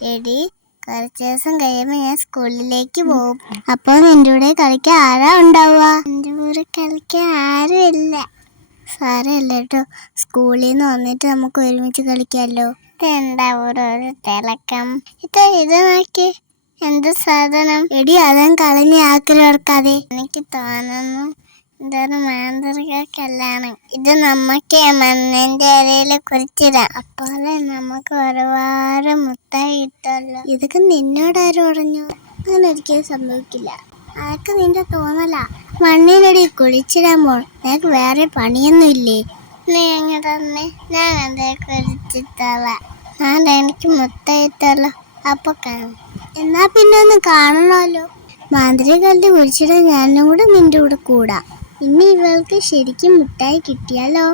എടി, കുറച്ച് ദിവസം കഴിയുമ്പോ ഞാൻ സ്കൂളിലേക്ക് പോകും. അപ്പൊ നിന്റെ കൂടെ കളിക്കാൻ ആരാ ഉണ്ടാവുക? എന്റെ കൂടെ കളിക്കാൻ ആരുമില്ല. സാരമില്ല കേട്ടോ, സ്കൂളിൽ നിന്ന് വന്നിട്ട് നമുക്ക് ഒരുമിച്ച് കളിക്കാമല്ലോ. ഇതെന്താ ഒരു തിളക്കം? ഇത് നോക്കി, എന്ത് സാധനം? എടി, അതും കളഞ്ഞ ആക്കല് ഓർക്കാതെ. എനിക്ക് തോന്നുന്നു ഇതൊരു മാന്ത്രിക കല്ലാണ്. ഇത് നമുക്ക് മണ്ണിന്റെ അരയില് കുറിച്ചിടാം. അപ്പോലെ നമുക്ക് ഒരുപാട് മുട്ടായി കിട്ടുമല്ലോ. ഇതൊക്കെ നിന്നോടാരും പറഞ്ഞു? അങ്ങനെ ഒരിക്കലും സംഭവിക്കില്ല. അതൊക്കെ നിന്റെ തോന്നലാ. മണ്ണിനടി കുഴിച്ചിടാൻ പോൾ നിനക്ക് വേറെ പണിയൊന്നും ഇല്ലേ? നീ എങ്ങനെ തന്നെ? ഞാൻ അതേ കുറിച്ചിട്ടോളാം. എനിക്ക് മുട്ടായി കിട്ടുമല്ലോ, അപ്പൊ കാണും. എന്നാ പിന്നെ ഒന്ന് കാണണമല്ലോ. മാന്ത്രിക കല്ല് കുഴിച്ചിടാൻ ഞാനും കൂടെ നിന്റെ കൂടെ കൂടാ. ഇനി ഇവൾക്ക് ശരിക്കും മുട്ടായി കിട്ടിയാലോ?